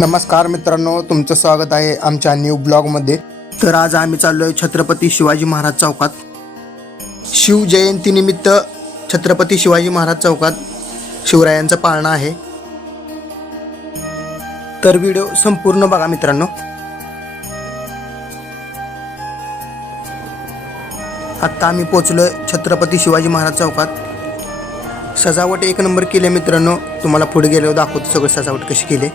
नमस्कार मित्रांनो तुमचं स्वागत आहे आमच्या न्यू ब्लॉगमध्ये तर आज आम्ही चाललो आहे छत्रपती शिवाजी महाराज चौकात. शिवजयंतीनिमित्त छत्रपती शिवाजी महाराज चौकात शिवरायांचा पाळणा आहे. तर व्हिडिओ संपूर्ण बघा मित्रांनो. आत्ता आम्ही पोचलोय छत्रपती शिवाजी महाराज चौकात. सजावट एक नंबर केली मित्रांनो. तुम्हाला पुढे गेल्यावर दाखवतो सगळं सजावट कशी केली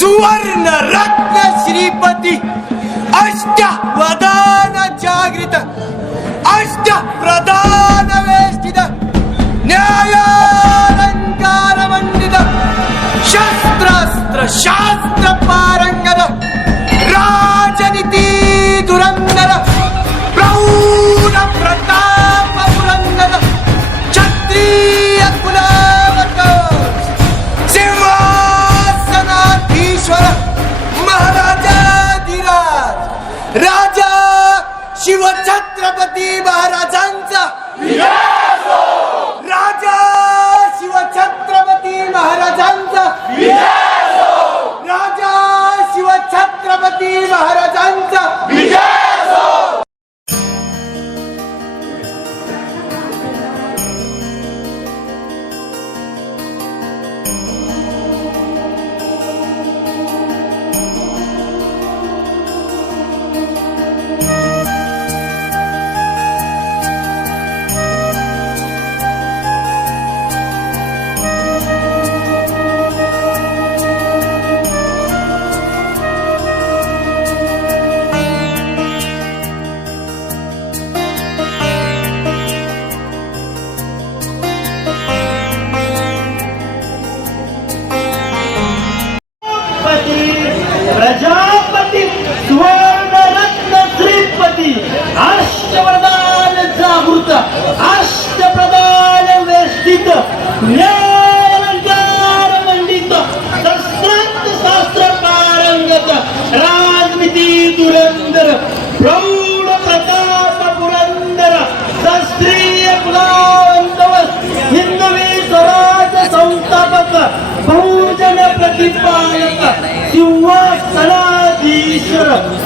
ಸುವರ್ಣ ರತ್ನ ಶ್ರೀಪತಿ. ಅಷ್ಟ ಪ್ರಧಾನ ಜಾಗೃತ ಅಷ್ಟ ಪ್ರಧಾನ ವೇಷ್ಟಿದ ನ್ಯಾಯಾಲಂಕಾರ ಮಂಡಿದ ಶಸ್ತ್ರಾಸ್ತ್ರ ಶಾಸ್ತ್ರ ಪಾರಂಗದ.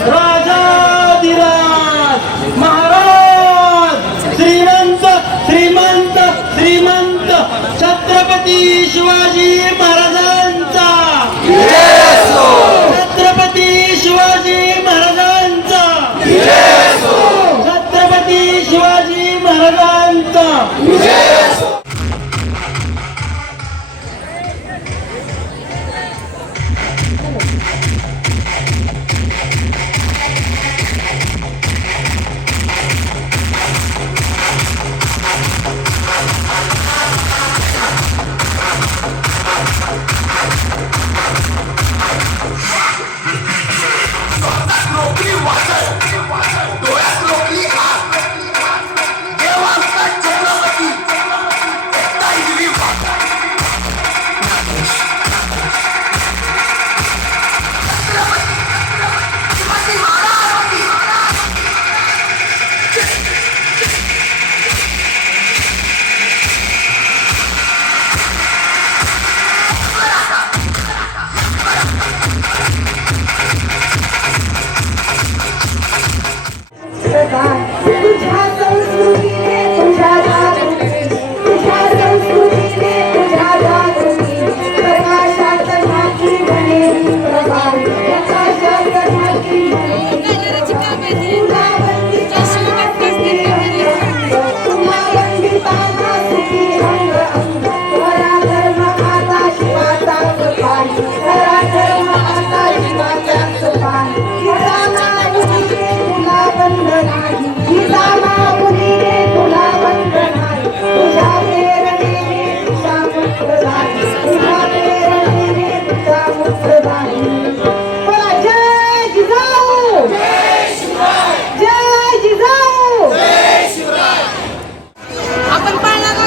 राजाधिराज महाराज श्रीमंत श्रीमंत श्रीमंत छत्रपती शिवाजी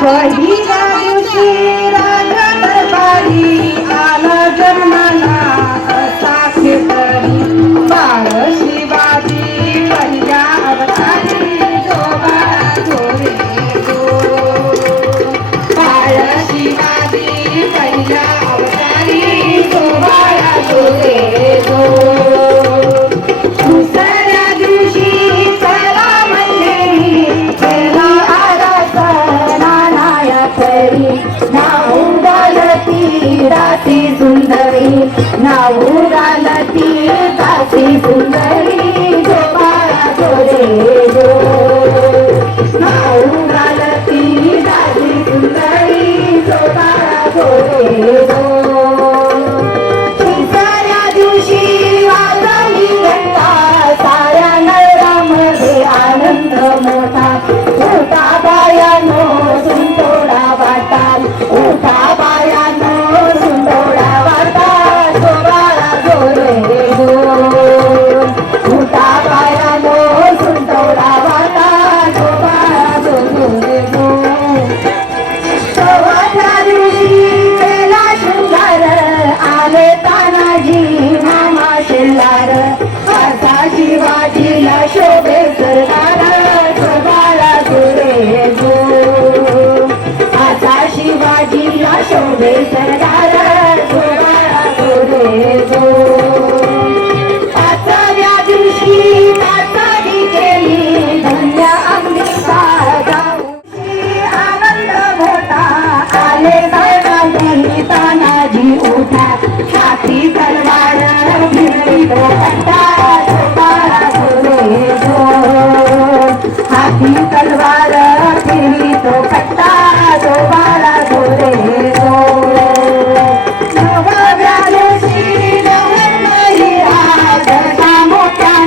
我一家就行。Ay,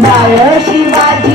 शिवाजी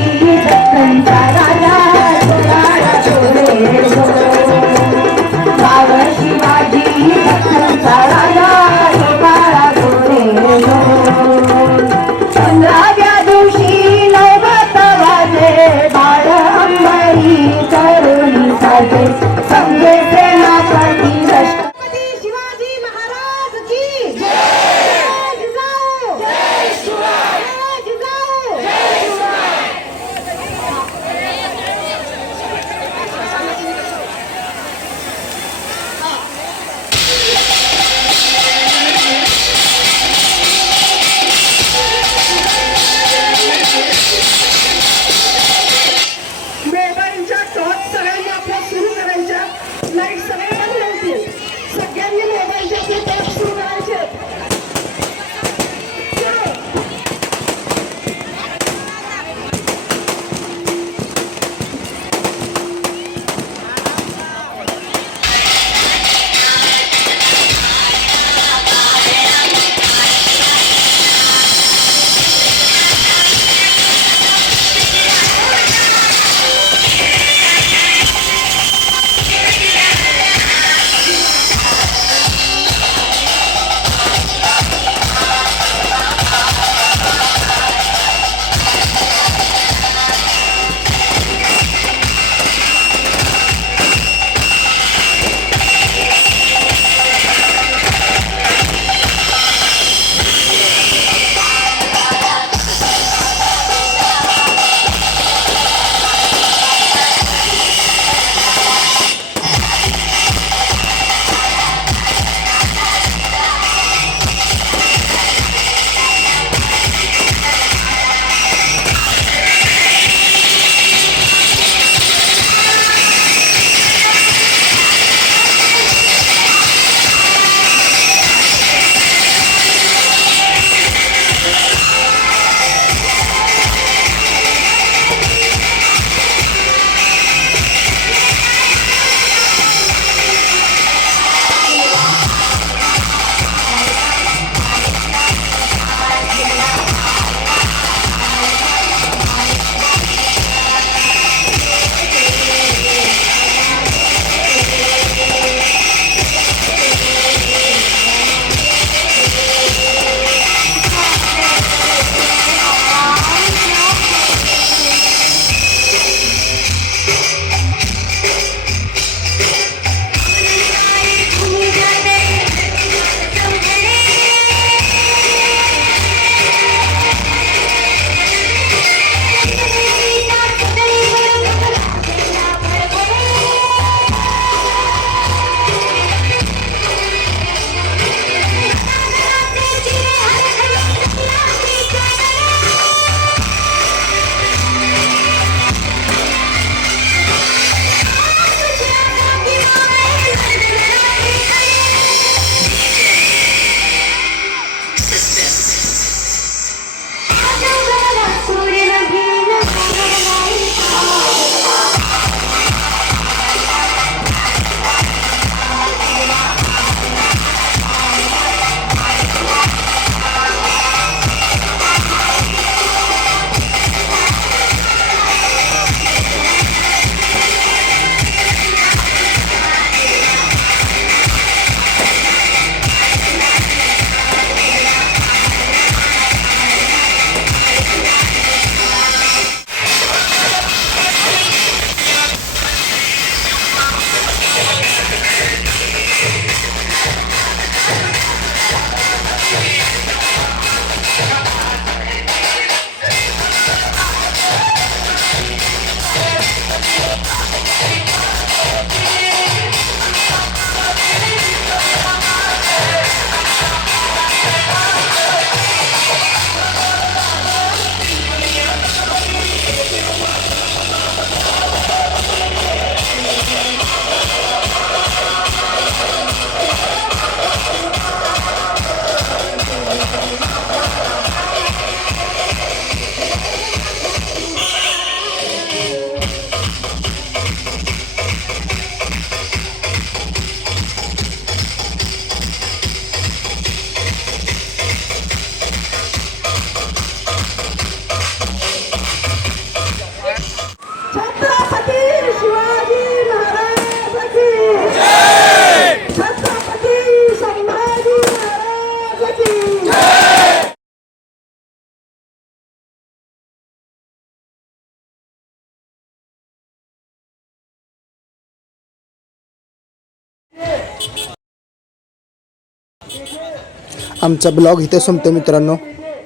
आमचा ब्लॉग इथे संपतो मित्रांनो.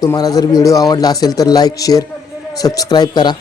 तुम्हाला जर व्हिडिओ आवडला असेल तर लाईक शेअर सबस्क्राईब करा.